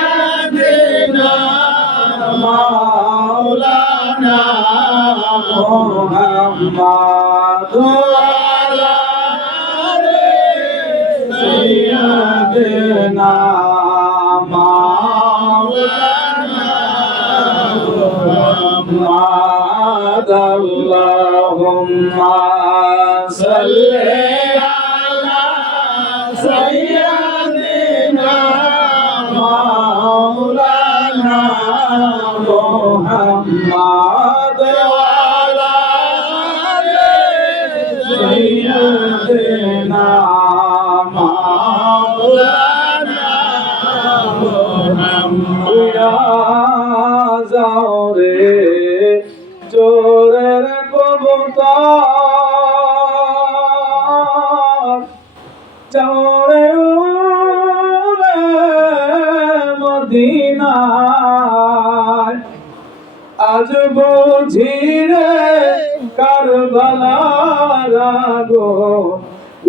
سيدنا مولانا محمد وعلى سيدنا مولانا محمد اللهم صل على سيدنا مولانا محمد وعلى سيدنا مولانا محمد যাওরে চোরের কবুতর চোরে উড়ে মদিনায় আজ বুঝি রে কারবালার আগুন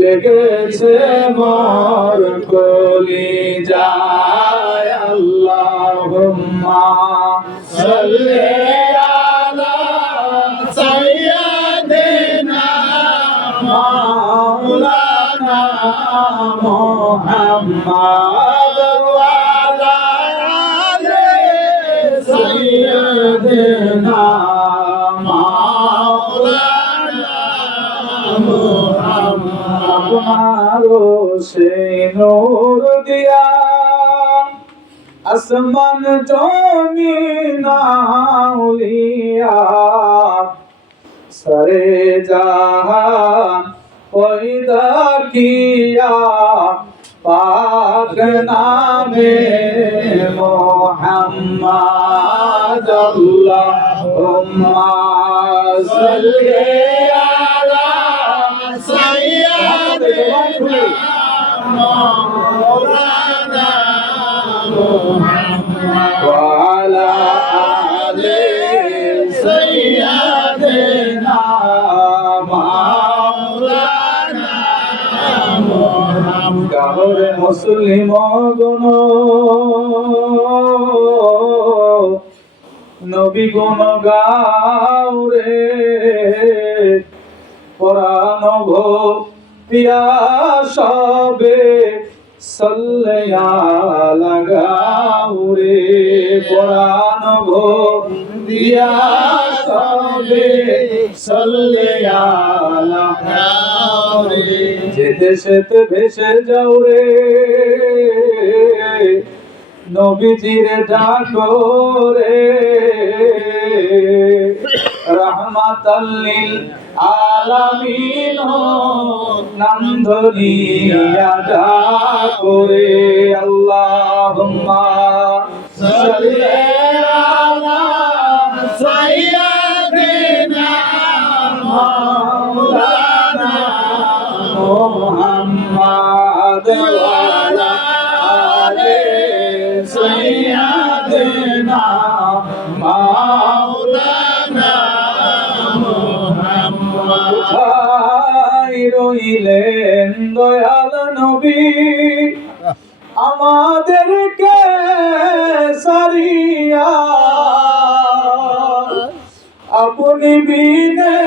লেগেছে মোর কলিজায় আল্লাহুম্মা সাল্লি আলা সাইয়্যিদিনা মাওলানা মুহাম্মদ ওয়া আলা আলি সাইয়্যিদিনা মাওলানা মুহাম্মদ আপনারো সেই নূর দিয়া আসমান জমিন আউলিয়া সারে জাহান পয়দা কিয়া পাক নামে মুহাম্মদ আল্লাহুম্মা সাল্লি আলা সাইয়্যিদিনা মাওলানা وعلى آل سيدنا مولانا محمد গাহরে মুসলিম গুণ নবী গুণ গাওরে কোরআন ভক্তিয়া সবে সল্লিয়া লাগাউরে কোরআন ভক্তিয়া সবে সল্লিয়া লাগাউরে যে দেশেতে ভেসে যাও রে নবীজির ডাকো রে রাহমাতাল লিল আলামিন নাম ধরিয়া ডাকো রে আল্লাহুম্মা সাল্লি আলা সাইয়্যিদিনা মাওলানা মুহাম্মদ ওয়া আলা আলি সাইয়্যিদিনা মাওলানা মুহাম্মদ কোথায় রইলেন দয়াল নবী আমাদেরকে সারিয়া আপনি বিনে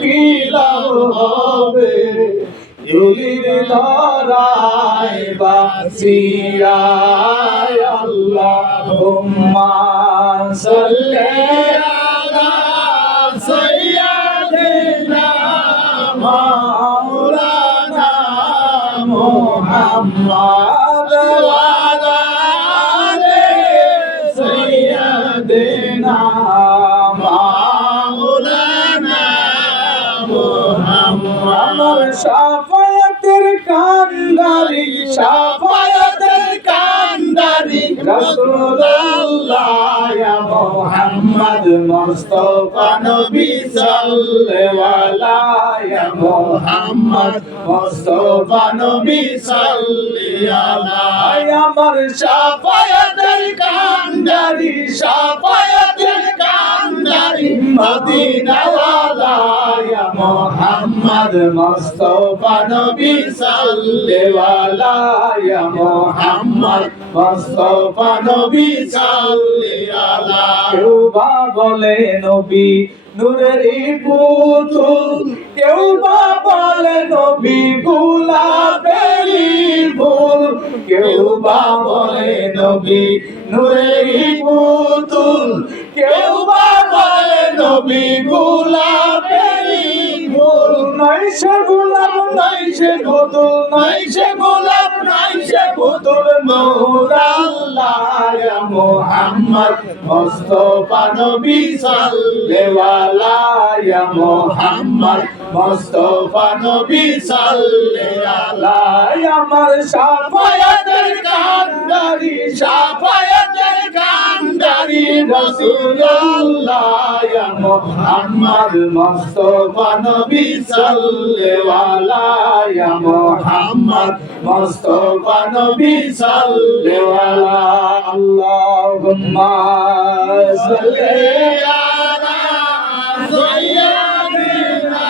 কি লাভ হবে ধুলির ধরায় বাসিয়া আল্লাহুম্মা সাল্লি আলা সাইয়্যিদিনা মাওলানা মুহাম্মদ ওয়া আলা আলি সাইয়্যিদিনা মাওলানা মুহাম্মদ আমার শাফায়াতের কান্ডারি শাফায়াতের কান্ডারি রাসূলুল্লাহ ইয়া মুহাম্মদ মুস্তাফা নবী সাল্লাল্লাহু ইয়া মুহাম্মদ মুস্তাফা নবী সাল্লাল্লাহু আমার শাফায়াতের কান্ডারি শাফায়াতের কান্ডারি মদিনা ওয়ালা ইয়া মোহাম্মদ মুস্তাফা নবী সাল্লেওয়ালা ইয়া মোহাম্মদ মুস্তাফা নবী সাল্লেওয়ালা কেউ বা বলে নবী নূরের পুতুল কেউ বা বলে নবী গোলাপের ফুল কেউ বা বলে নবী নূরের পুতুল কেউ বা বলে নবী গোলাপের ফুল নাই সে গোলাপ নাই সে পুতুল নাই সে গোলাপ নাই সে পুতুল নূর আল্লাহ ইয়া মুহাম্মদ মুস্তাফা নবী সাল্লেওয়ালা ইয়া মুহাম্মদ মুস্তাফা নবী সাল্লেওয়ালা আমার শাফায়াতের কান্ডারি শাফায়াতের কান্ডারি রাসূলুল্লাহ ইয়া মুহাম্মদ মুস্তাফা নবী সাল্লেওয়ালা ইয়া মুহাম্মদ মুস্তাফা নবী সাল্লেওয়ালা আল্লাহুম্মা সাল্লি আলা সাইয়্যিদিনা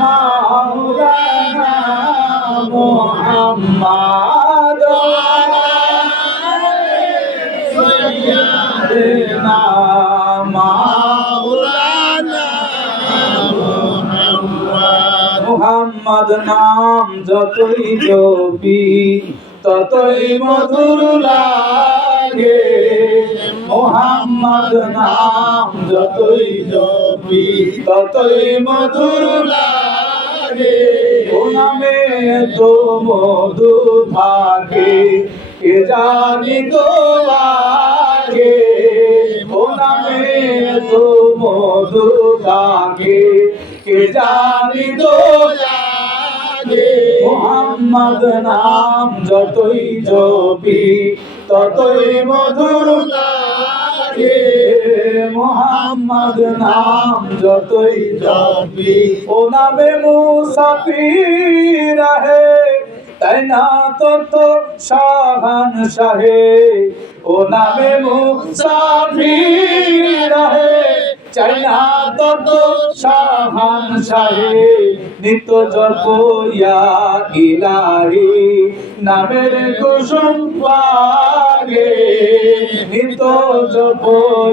মাওলানা মুহাম্মদ ওয়া সাইয়্যিদিনা মাওলানা মুহাম্মদ নাম যতই জপি ততই মধুর লাগে মুহাম্মদ নাম যতই জপি ততই মধুর লাগে ও নামে তো মধু থাকে কে জানি তো আগে ও নামে তো মধু থাকে কে জানি তো আগে মুহাম্মদ নাম যতই জপি ততই মধুর লাগে মুহাম্মদ নাম যতই জপি ও নামে মুসাফির রহে তাই না তো শাহান শাহে ও নামে মুসাফির রহে চাই না তো শাহান শাহে নিত জপ ইয়া ইলাহি নামের কুসুম লাগে নিত জপ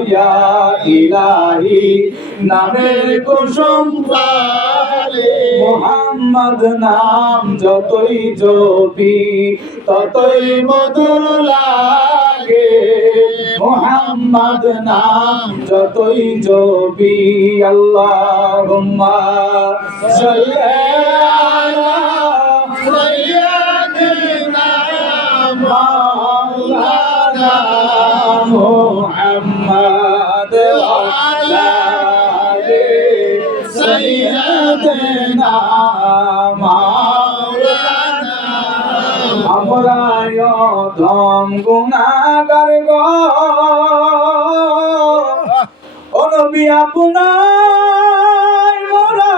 ইয়া ইলাহি নামের কুসুম লাগে মুহাম্মদ নাম যতই জপি ততই মধুর লাগে মুহাম্মদ নাম যতই জপি আল্লাহুম্মা সাল্লি আলা সাইয়্যিদিনা মাওলানা মুহাম্মদ ওয়া আলা আলি সাইয়্যিদিনা মাওলানা আমরা ধম গুনাহগার গো ও নবী আপনার মোরা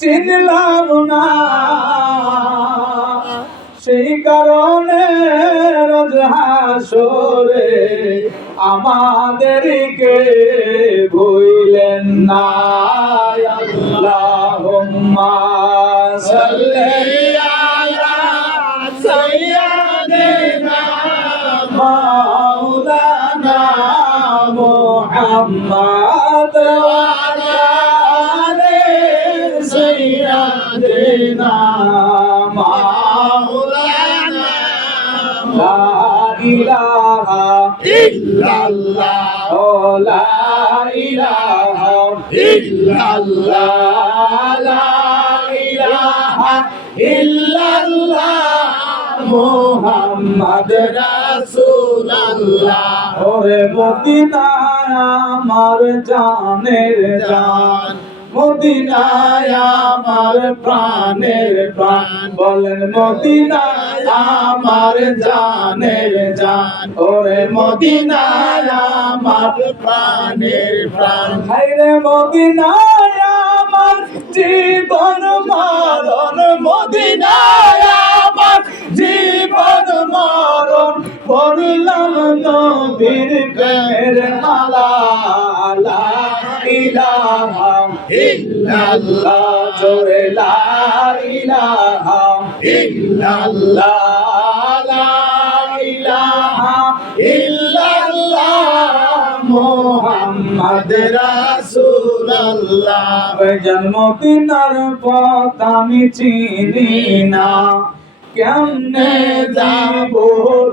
চিনলাম না সেই কারণে রোজ হাসরে আমাদেরকে ভুলেন না আল্লাহুম্মা সাল্লি আলা সাইয়্যিদিনা মাওলানা মুহাম্মদ ওয়া আলা আলি সাইয়্যিদিনা মাওলানা লা ইলাহা ইল্লাল্লাহ লা ইলাহা ইল্লাল্লাহ লা ইলাহা ইল্লাল্লাহ মুহাম্মদ রাসূলুল্লাহ ওরে মদিনায় আমার জানের জান মদিনায় আমার প্রাণের প্রাণ বলেন মদিনায় আমার জানের জান ওরে মদিনায় আমার প্রাণের প্রাণ হায়রে মদিনায় আমার জীবন মরণ মদিনায় আমার জীবন মরণ পড়লাম নবীর প্রেমের মালা লা ইলাহা ইল্লাল্লাহ জোরে লা ইলাহা ইল্লাল্লাহ লা ইলাহা ইল্লাল্লাহ মুহাম্মদ রাসূলুল্লাহ জন্মদিনের পথ আমি চিনি না কেমনে যাব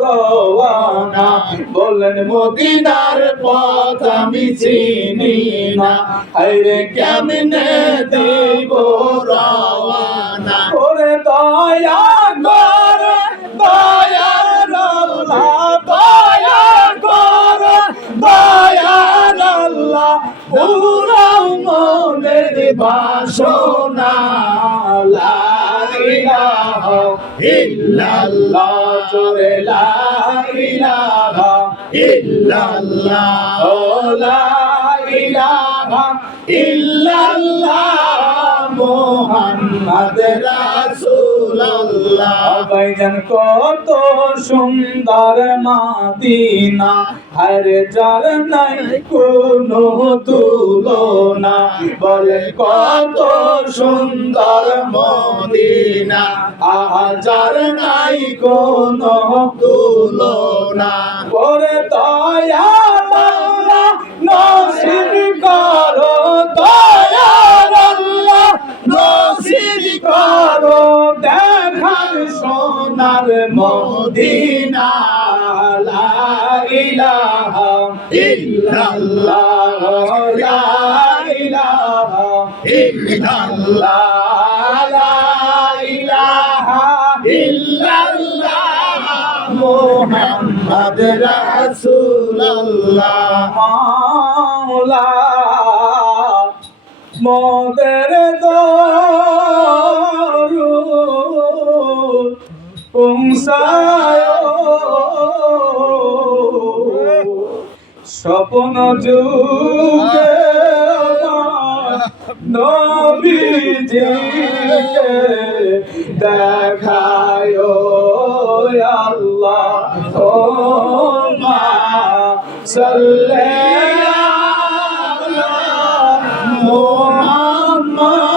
রওয়ানা বলেন মদিনার পথ আমি চিনি না আরে কেমনে দেব রওয়ানা ওরে দয়া কর দয়ার আল্লাহ দয়া কর দয়ার আল্লাহ পুরাও মনের বাসনা লা ইলাহা ইল্লাল্লাহ জোরে লা ইলাহা ইল্লাল্লাহ ও লা ইলাহা ইল্লাল্লাহ মুহাম্মদ রাসূলুল্লাহ ভাইজান কত সুন্দর মদিনা আর যার নাই কোনো তুলনা বলে কত সুন্দর মদিনা যার নাই কোনো তুলনা করে দয়াল আল্লাহ নসিব করো দয়াল আল্লাহ নসিব করো দেখার সোনার মদিনা লা ইলাহা ইল্লাল্লাহ লা ইলাহা ইল্লাল্লাহ লা ইলাহা ইল্লাল্লাহ মুহাম্মদ রাসূলুল্লাহ মাওলা মোদের দরুদ পৌঁছায় স্বপ্ন যুগে নবীজিকে দেখায় আল্লাহ ও মা সাল্লি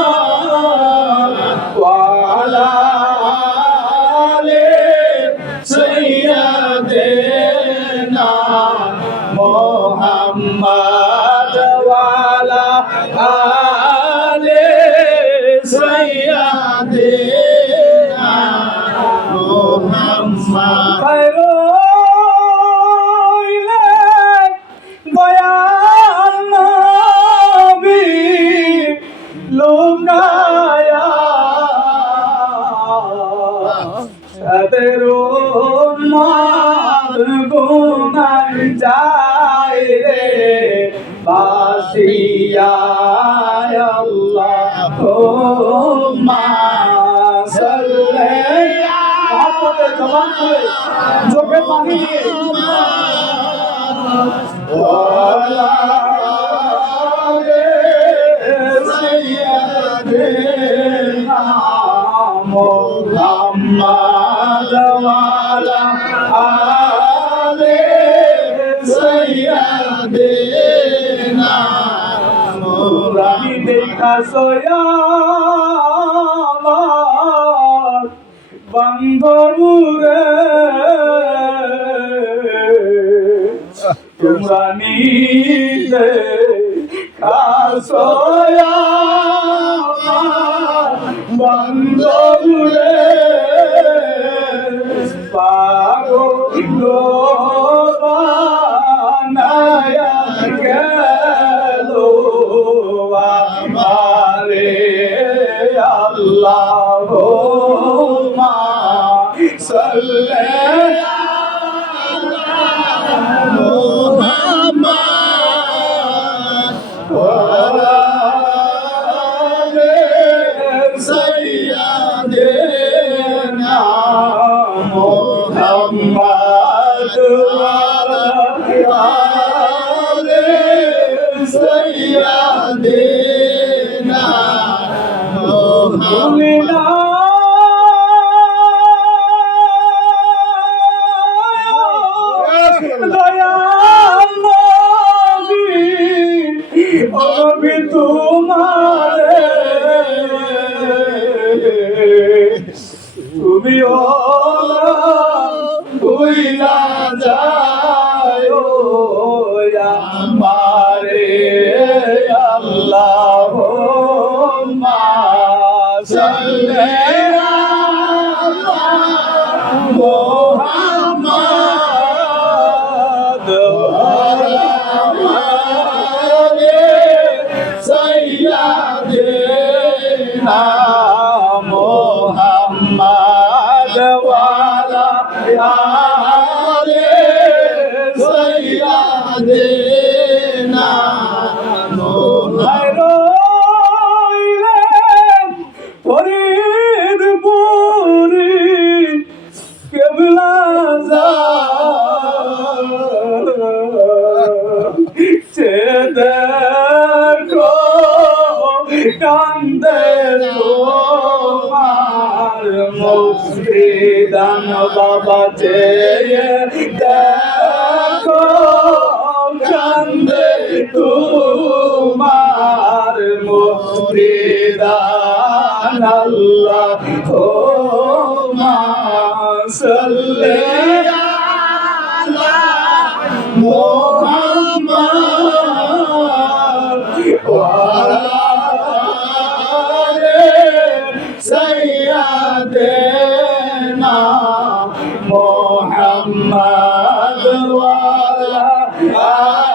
মুহাম্মদ ওয়া আলা আলি সাইয়্যিদিনা মুহাম্মদ ওয়া আলা আলি সাইয়্যিদিনা মুহাম্মদ গুনাই যায় রে বাসিয়া আল্লাহুম্মা সাল্লি আলা জবান খুলে চোখে পানি দিয়ে ওয়ালা সাইয়্যিদিনা মুহাম্মদ ওয়ালা আলি সাইয়্যিদিনা মুরানি দেখা সয়ামার বান্দরুরে তোমরা নিতে কাসয়ামার বান্দরুরে পাগল বানায়া গেল আমারে আল্লাহুম্মা সাল্লি আলা মুহাম্মদ ওয়া আলা আলি সাইয়্যিদিনা মুহাম্মদ ওয়া আলা আলি সাইয়্যিদিনা মুহাম্মদ দয়াল নবী তোমার মোহাম্মদ সৈয়দনা মোহাম্মদ ওয়ালা আলে সৈয়দনা মোহাম্মদ ফরিদপুরি কেবলা সে দেখো কান্দে তোমার মুর্শিদান বাবা চেয়ে দেখো কান্দে তোমার মুর্শিদান আল্লাহ সাল্লি আলা মুহাম্মদ ওয়া আলে সাইয়্যিদানা মুহাম্মদ ওয়া আলা